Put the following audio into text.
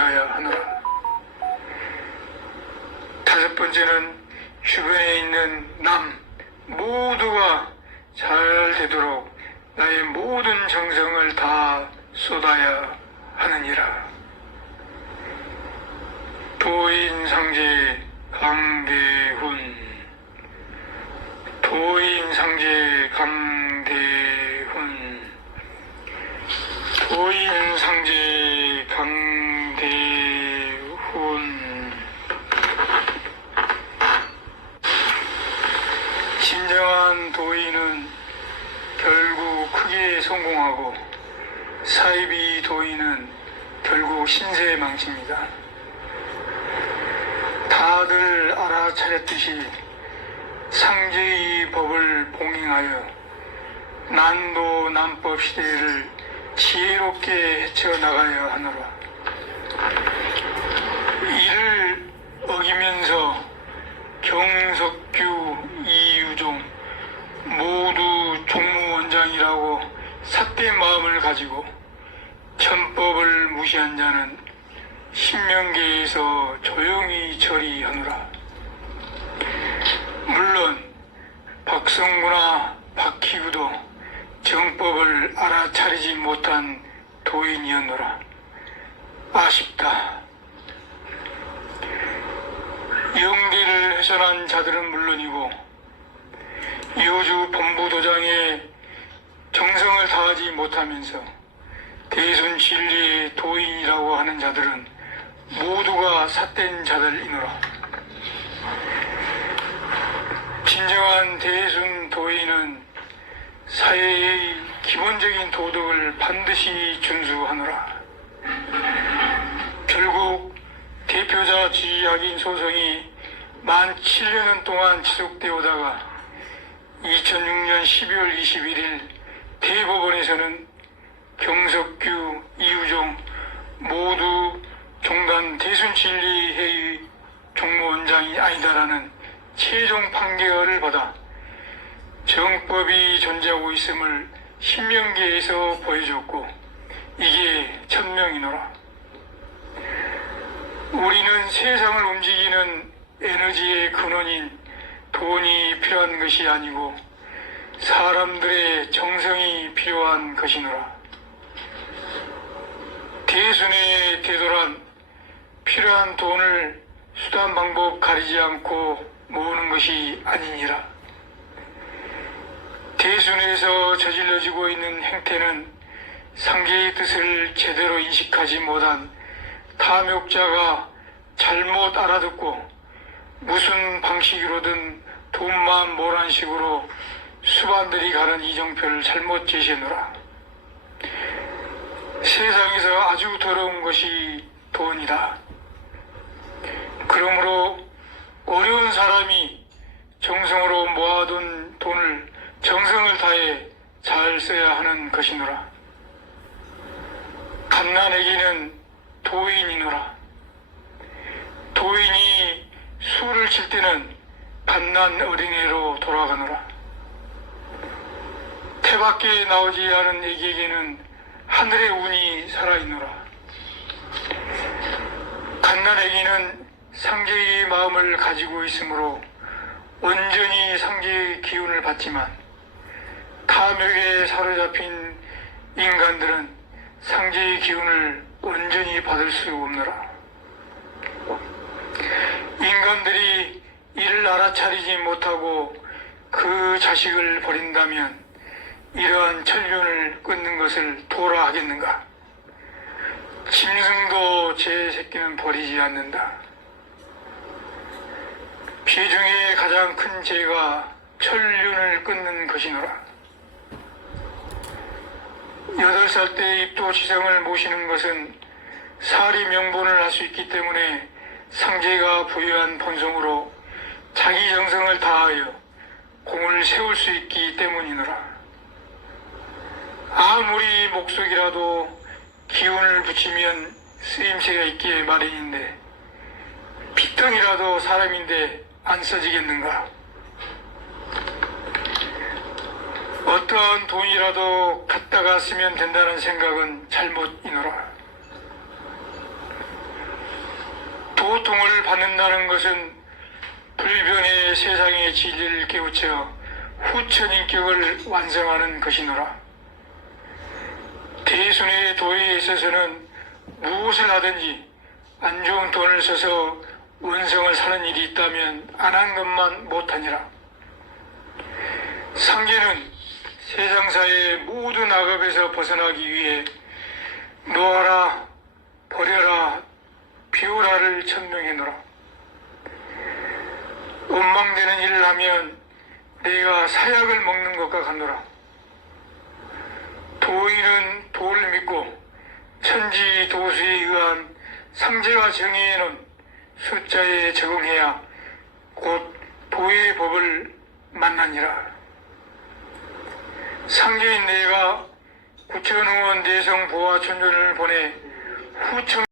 되어야 하노라. 다섯 번째는 주변에 있는 남 모두가 잘 되도록 나의 모든 정성을 다 쏟아야 하느니라. 도인상제 강대훈 도인상제 강대훈 도인상제 강대훈 진정 한 도인은 결국 크게 성공하고 사이비 도인은 결국 신세에 망칩니다. 다들 알아차렸듯이 상제의 법을 봉행하여 난도 난법 시대를 지혜롭게 헤쳐나가야 하노라. 이를 어기면서 경석규, 이유종 모두 종무원장이라고 삿된 마음을 가지고 천법을 무시한 자는 신명계에서 조용히 처리하노라. 물론 박성구나 박희구도 정법을 알아차리지 못한 도인이었노라. 아쉽다. 영계를 훼손한 자들은 물론이고 요주 본부도장에 정성을 다하지 못하면서 대순 진리의 도인이라고 하는 자들은 모두가 삿된 자들이노라. 진정한 대순 도인은 사회의 기본적인 도덕을 반드시 준수하노라. 결국 대표자 지휘학인 소송이 만 7년 동안 지속되어 오다가 2006년 12월 21일 대법원에서는 경석규, 이우종 모두 종단 대순진리회의 종무원장이 아니다라는 최종 판결을 받아 정법이 존재하고 있음을 신명계에서 보여줬고 이게 천명이노라. 우리는 세상을 움직이는 에너지의 근원인 돈이 필요한 것이 아니고 사람들의 정성이 필요한 것이노라. 대순에 되돌한 필요한 돈을 수단 방법 가리지 않고 모으는 것이 아니니라. 대순에서 저질러지고 있는 행태는 상계의 뜻을 제대로 인식하지 못한 탐욕자가 잘못 알아듣고 무슨 방식으로든 돈만 모란 식으로 수반들이 가는 이정표를 잘못 제시해놓으라. 세상에서 아주 더러운 것이 돈이다. 그러므로 어려운 사람이 정성으로 모아둔 돈을 정성을 다해 잘 써야 하는 것이노라. 갓난에게는 도인이노라. 도인이 술을 칠 때는 갓난 어린애로 돌아가노라. 태 밖에 나오지 않은 애기에게는 하늘의 운이 살아있노라. 갓난 애기는 상제의 마음을 가지고 있으므로 온전히 상제의 기운을 받지만 탐욕에 사로잡힌 인간들은 상제의 기운을 온전히 받을 수 없노라. 인간들이 이를 알아차리지 못하고 그 자식을 버린다면 이러한 천륜을 끊는 것을 도라 하겠는가? 짐승도 제 새끼는 버리지 않는다. 죄 중에 가장 큰 죄가 천륜을 끊는 것이노라. 여덟 살 때 입도 지성을 모시는 것은 사리 명분을 할 수 있기 때문에 상제가 부유한 본성으로 자기 정성을 다하여 공을 세울 수 있기 때문이노라. 아무리 목속이라도 기운을 붙이면 쓰임새가 있기에 마련인데 피덩이라도 사람인데 안 써지겠는가? 어떠한 돈이라도 갖다가 쓰면 된다는 생각은 잘못이노라. 받는다는 것은 불변의 세상의 진리를 깨우쳐 후천 인격을 완성하는 것이노라. 대순의 도에 있어서는 무엇을 하든지 안 좋은 돈을 써서 원성을 사는 일이 있다면 안 한 것만 못하니라. 상계는 세상사의 모든 악업에서 벗어나기 위해 놓아라, 버려라, 비우라를 천명해노라. 원망되는 일을 하면 내가 사약을 먹는 것과 같노라. 도인은 도를 믿고 천지 도수에 의한 상제가 정해놓은 숫자에 적응해야 곧 도의 법을 만나니라. 상계인 내가 구천의원 대성 보아 천존을 보내 후청